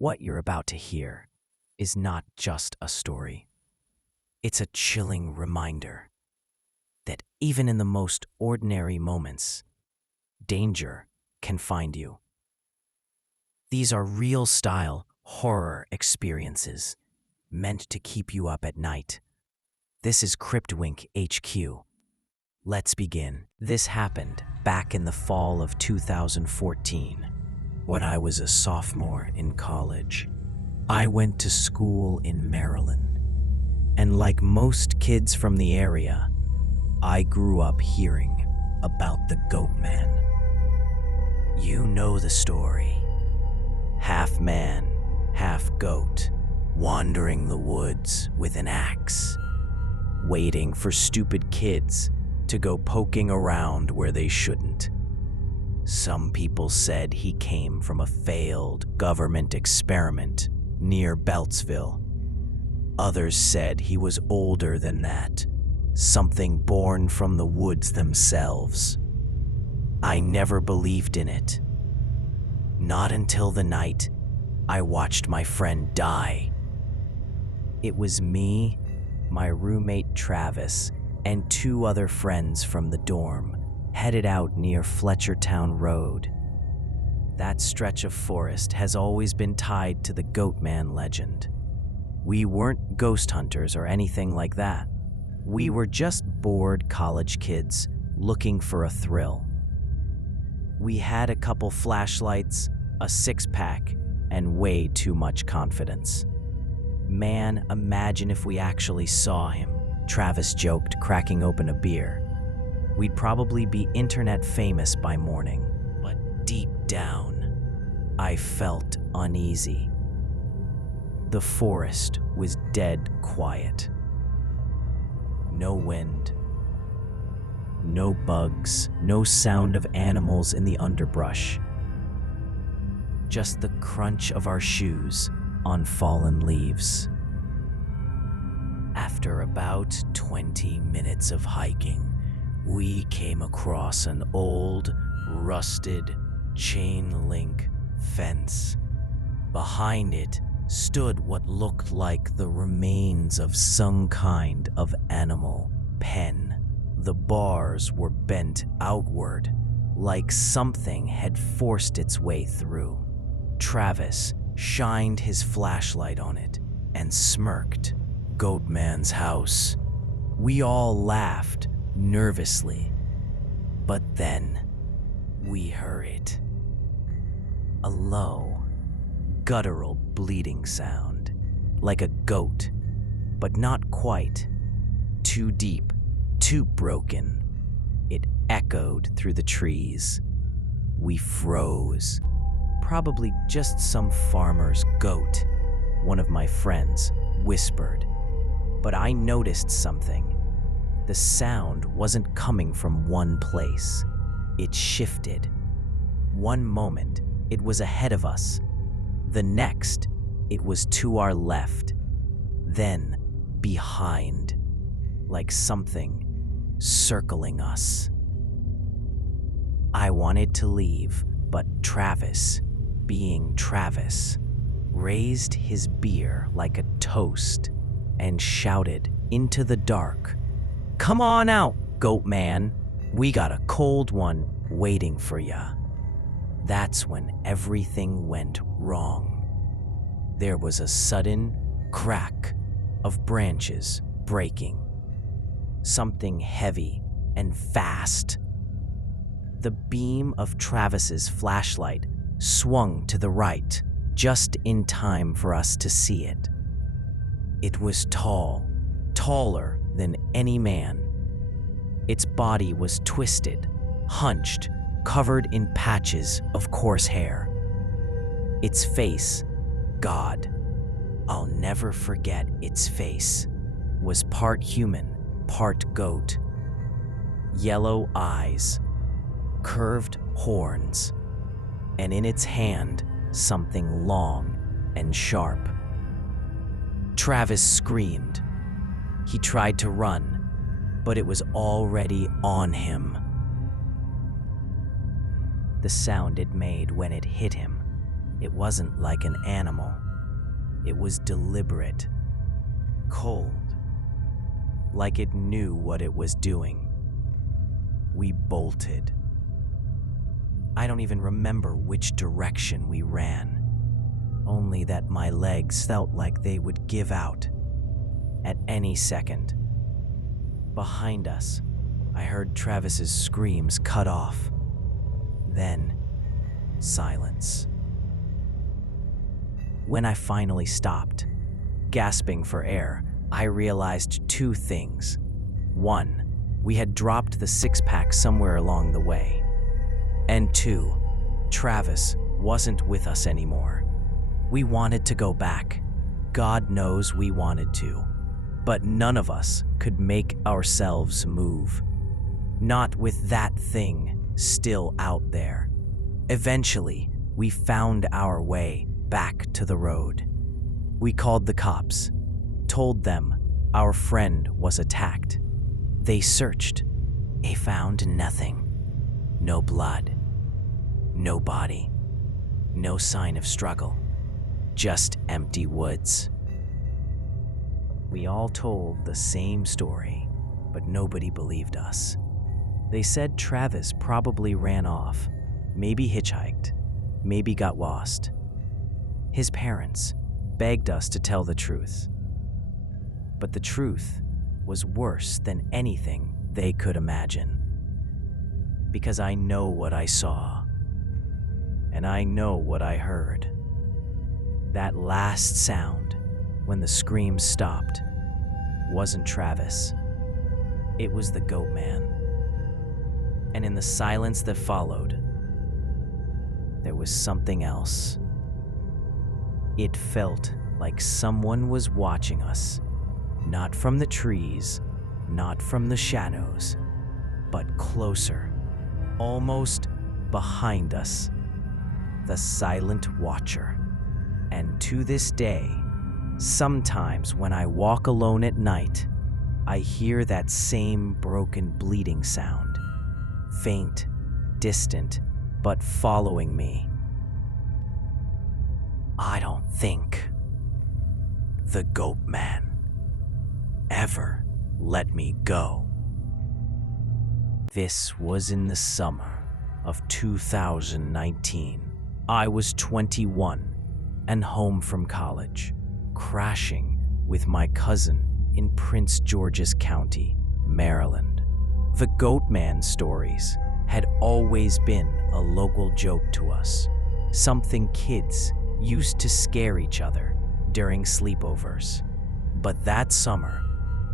What you're about to hear is not just a story. It's a chilling reminder that even in the most ordinary moments, danger can find you. These are real-style horror experiences meant to keep you up at night. This is Cryptwink HQ. Let's begin. This happened back in the fall of 2014, when I was a sophomore in college. I went to school in Maryland, and like most kids from the area, I grew up hearing about the Goatman. You know the story. Half man, half goat, wandering the woods with an axe, waiting for stupid kids to go poking around where they shouldn't. Some people said he came from a failed government experiment near Beltsville. Others said he was older than that, something born from the woods themselves. I never believed in it. Not until the night I watched my friend die. It was me, my roommate Travis, and two other friends from the dorm headed out near Fletchertown Road. That stretch of forest has always been tied to the Goatman legend. We weren't ghost hunters or anything like that. We were just bored college kids looking for a thrill. We had a couple flashlights, a six-pack, and way too much confidence. Man, imagine if we actually saw him, Travis joked, cracking open a beer. We'd probably be internet famous by morning, but deep down, I felt uneasy. The forest was dead quiet. No wind, no bugs, no sound of animals in the underbrush. Just the crunch of our shoes on fallen leaves. After about 20 minutes of hiking, we came across an old, rusted, chain-link fence. Behind it stood what looked like the remains of some kind of animal pen. The bars were bent outward, like something had forced its way through. Travis shined his flashlight on it and smirked. Goatman's house. We all laughed nervously, but then we heard a low, guttural bleating sound, like a goat, but not quite. Too deep, too broken. It echoed through the trees. We froze. Probably just some farmer's goat, one of my friends whispered. But I noticed something. The sound wasn't coming from one place. It shifted. One moment, it was ahead of us. The next, it was to our left. Then, behind, like something circling us. I wanted to leave, but Travis, being Travis, raised his beer like a toast and shouted into the dark, "Come on out, Goatman. We got a cold one waiting for ya." That's when everything went wrong. There was a sudden crack of branches breaking. Something heavy and fast. The beam of Travis's flashlight swung to the right, just in time for us to see it. It was tall, taller than any man. Its body was twisted, hunched, covered in patches of coarse hair. Its face, God, I'll never forget its face, was part human, part goat. Yellow eyes, curved horns, and in its hand, something long and sharp. Travis screamed. He tried to run, but it was already on him. The sound it made when it hit him It wasn't like an animal. It was deliberate, cold, like it knew what it was doing. We bolted. I don't even remember which direction we ran, only that my legs felt like they would give out at any second. Behind us, I heard Travis's screams cut off. Then, silence. When I finally stopped, gasping for air, I realized two things. One, we had dropped the six-pack somewhere along the way. And two, Travis wasn't with us anymore. We wanted to go back. God knows we wanted to. But none of us could make ourselves move. Not with that thing still out there. Eventually, we found our way back to the road. We called the cops, told them our friend was attacked. They searched. They found nothing. No blood. No body. No sign of struggle. Just empty woods. We all told the same story, but nobody believed us. They said Travis probably ran off, maybe hitchhiked, maybe got lost. His parents begged us to tell the truth. But the truth was worse than anything they could imagine. Because I know what I saw, and I know what I heard. That last sound, when the screams stopped, wasn't Travis. It was the Goatman. And in the silence that followed, there was something else. It felt like someone was watching us, not from the trees, not from the shadows, but closer, almost behind us, the silent watcher. And to this day, sometimes when I walk alone at night, I hear that same broken bleeding sound, faint, distant, but following me. I don't think the Goatman ever let me go. This was in the summer of 2019. I was 21 and home from college, crashing with my cousin in Prince George's County, Maryland. The Goatman stories had always been a local joke to us, something kids used to scare each other during sleepovers. But that summer,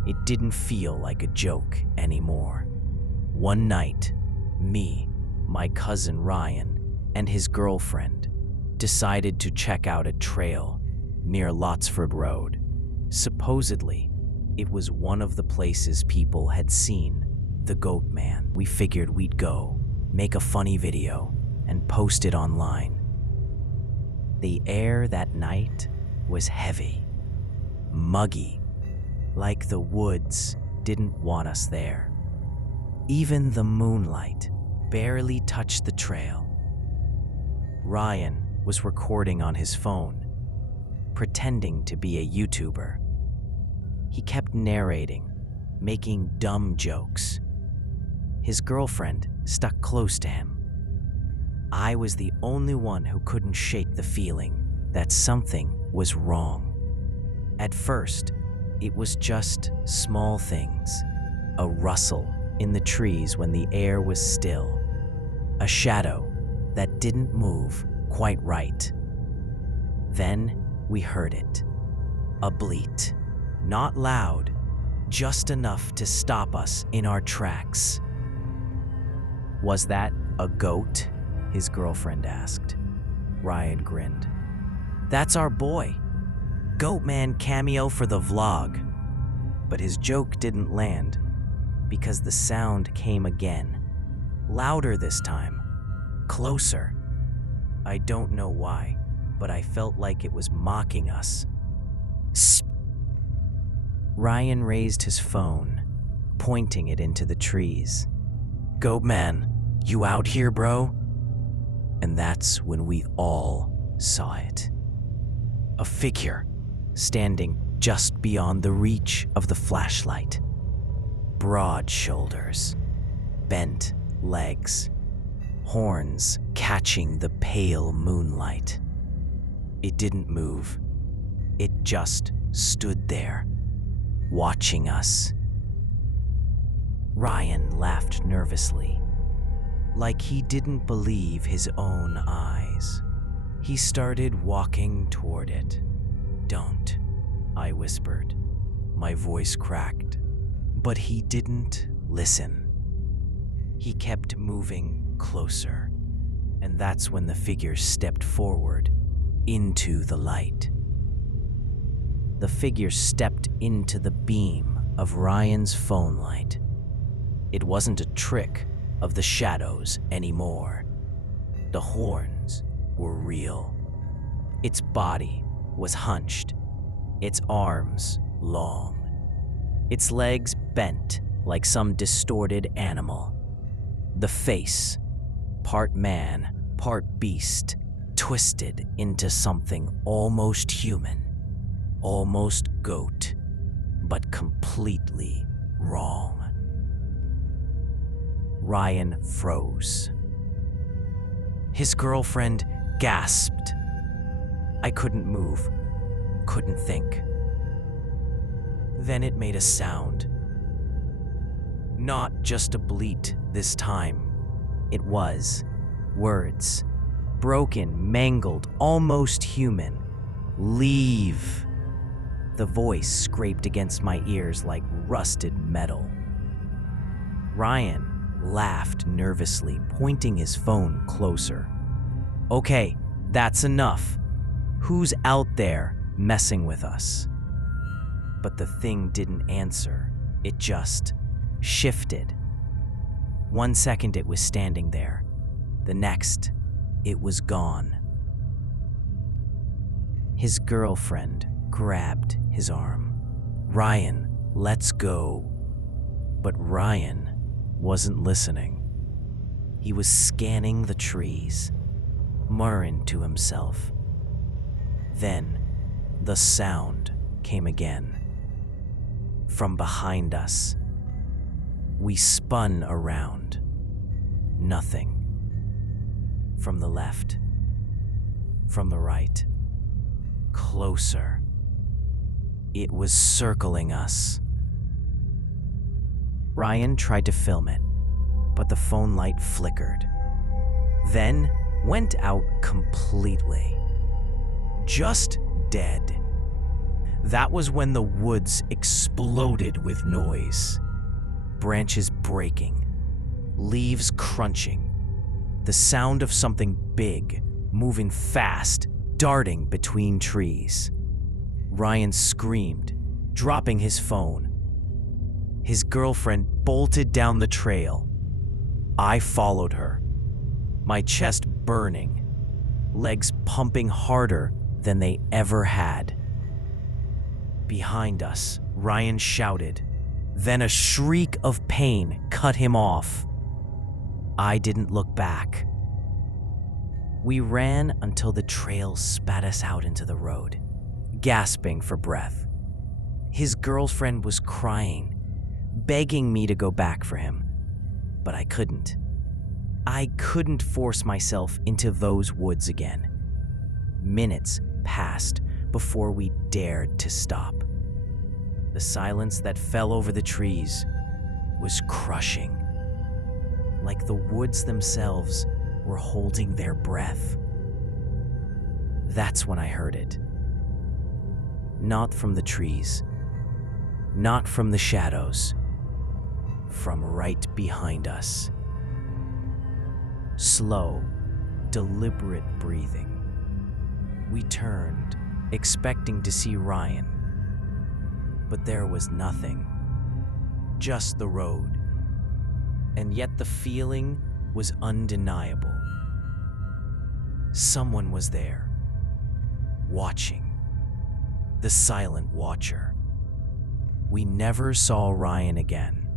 it didn't feel like a joke anymore. One night, me, my cousin Ryan, and his girlfriend decided to check out a trail near Lotsford Road. Supposedly, it was one of the places people had seen the Goatman. We figured we'd go, make a funny video, and post it online. The air that night was heavy, muggy, like the woods didn't want us there. Even the moonlight barely touched the trail. Ryan was recording on his phone, pretending to be a YouTuber. He kept narrating, making dumb jokes. His girlfriend stuck close to him. I was the only one who couldn't shake the feeling that something was wrong. At first, it was just small things. A rustle in the trees when the air was still. A shadow that didn't move quite right. Then we heard it. A bleat. Not loud, just enough to stop us in our tracks. Was that a goat? His girlfriend asked. Ryan grinned. That's our boy. Goatman cameo for the vlog. But his joke didn't land because the sound came again. Louder this time. Closer. I don't know why, but I felt like it was mocking us. Sp! Ryan raised his phone, pointing it into the trees. Goatman, you out here, bro? And that's when we all saw it. A figure standing just beyond the reach of the flashlight. Broad shoulders, bent legs, horns catching the pale moonlight. It didn't move. It just stood there, watching us. Ryan laughed nervously, like he didn't believe his own eyes. He started walking toward it. "Don't," I whispered. My voice cracked, but he didn't listen. He kept moving closer, and that's when the figure stepped forward into the light. The figure stepped into the beam of Ryan's phone light. It wasn't a trick of the shadows anymore. The horns were real. Its body was hunched, its arms long, its legs bent like some distorted animal. The face, part man, part beast, twisted into something almost human, almost goat, but completely wrong. Ryan froze. His girlfriend gasped. I couldn't move, couldn't think. Then it made a sound. Not just a bleat this time. It was words, broken, mangled, almost human. "Leave." The voice scraped against my ears like rusted metal. Ryan laughed nervously, pointing his phone closer. "Okay, that's enough. Who's out there messing with us?" But the thing didn't answer. It just shifted. 1 second it was standing there. The next, it was gone. His girlfriend grabbed his arm. "Ryan, let's go." But Ryan wasn't listening. He was scanning the trees, murmuring to himself. Then the sound came again. From behind us, we spun around. Nothing. From the left, from the right, closer. It was circling us. Ryan tried to film it, but the phone light flickered, then went out completely. Just dead. That was when the woods exploded with noise. Branches breaking, leaves crunching, the sound of something big, moving fast, darting between trees. Ryan screamed, dropping his phone. His girlfriend bolted down the trail. I followed her, my chest burning, legs pumping harder than they ever had. Behind us, Ryan shouted. Then a shriek of pain cut him off. I didn't look back. We ran until the trail spat us out into the road, gasping for breath. His girlfriend was crying, begging me to go back for him, but I couldn't. I couldn't force myself into those woods again. Minutes passed before we dared to stop. The silence that fell over the trees was crushing, like the woods themselves were holding their breath. That's when I heard it. Not from the trees, not from the shadows, from right behind us. Slow, deliberate breathing. We turned, expecting to see Ryan, but there was nothing, just the road. And yet the feeling was undeniable. Someone was there, watching, the silent watcher. We never saw Ryan again.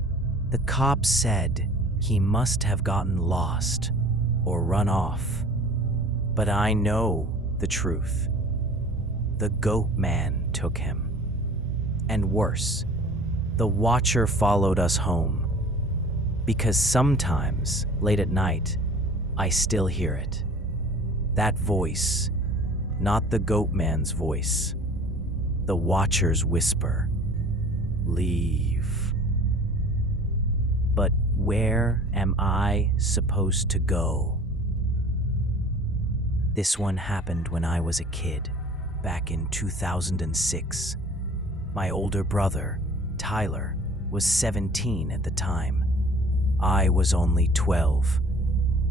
The cops said he must have gotten lost or run off. But I know the truth. The Goatman took him. And worse, the Watcher followed us home. Because sometimes, late at night, I still hear it. That voice, not the Goatman's voice. The Watcher's whisper. Leave. But where am I supposed to go? This one happened when I was a kid, back in 2006. My older brother, Tyler, was 17 at the time. I was only 12.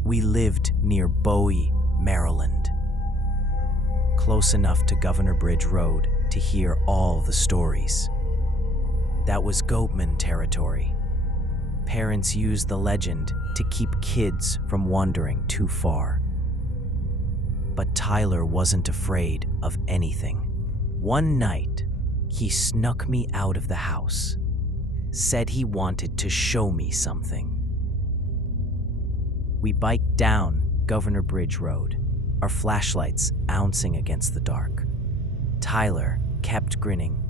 We lived near Bowie, Maryland. Close enough to Governor Bridge Road to hear all the stories. That was Goatman territory. Parents used the legend to keep kids from wandering too far. But Tyler wasn't afraid of anything. One night, he snuck me out of the house, said he wanted to show me something. We biked down Governor Bridge Road, our flashlights ouncing against the dark. Tyler kept grinning,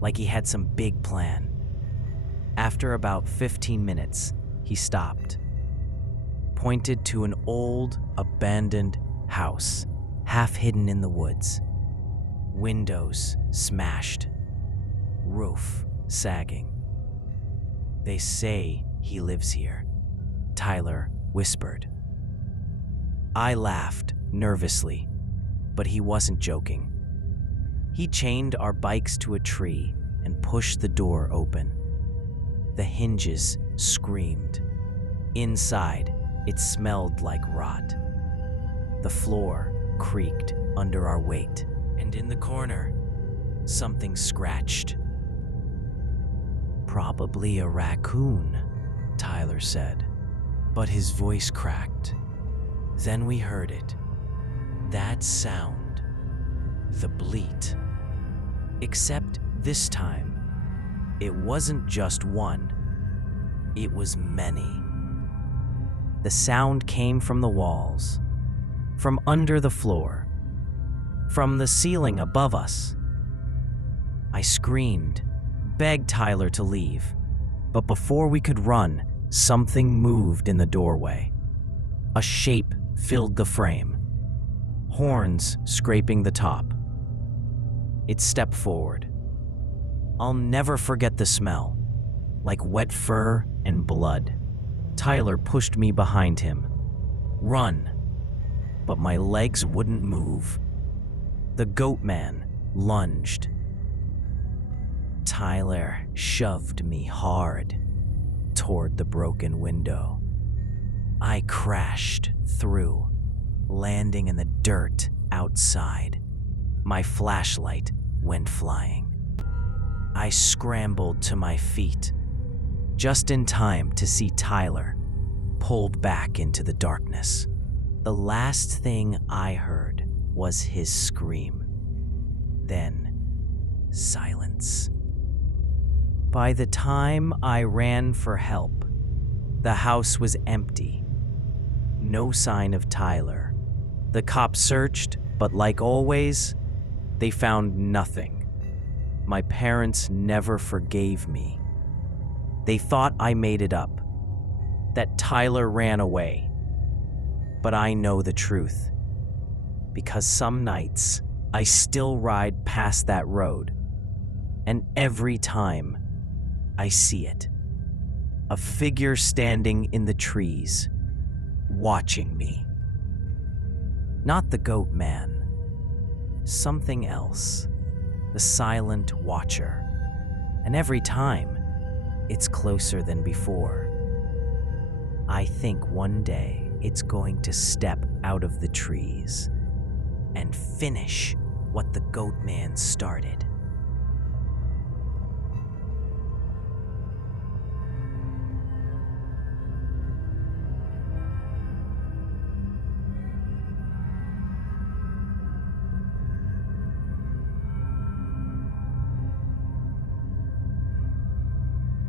like he had some big plan. After about 15 minutes, he stopped, pointed to an old, abandoned house, half hidden in the woods. Windows smashed, roof sagging. They say he lives here, Tyler whispered. I laughed nervously, but he wasn't joking. He chained our bikes to a tree and pushed the door open. The hinges screamed. Inside, it smelled like rot. The floor creaked under our weight, and in the corner, something scratched. Probably a raccoon, Tyler said, but his voice cracked. Then we heard it. That sound. The bleat. Except this time, it wasn't just one. It was many. The sound came from the walls, from under the floor, from the ceiling above us. I screamed, begged Tyler to leave, but before we could run, something moved in the doorway. A shape filled the frame, horns scraping the top. It stepped forward. I'll never forget the smell, like wet fur and blood. Tyler pushed me behind him. Run. But my legs wouldn't move. The Goatman lunged. Tyler shoved me hard toward the broken window. I crashed through, landing in the dirt outside. My flashlight went flying. I scrambled to my feet, just in time to see Tyler pulled back into the darkness. The last thing I heard was his scream. Then, silence. By the time I ran for help, the house was empty. No sign of Tyler. The cops searched, but like always, they found nothing. My parents never forgave me. They thought I made it up, that Tyler ran away. But I know the truth, because some nights I still ride past that road, and every time I see it, a figure standing in the trees, watching me. Not the Goatman, something else, the silent watcher. And every time, it's closer than before. I think one day it's going to step out of the trees and finish what the Goatman started.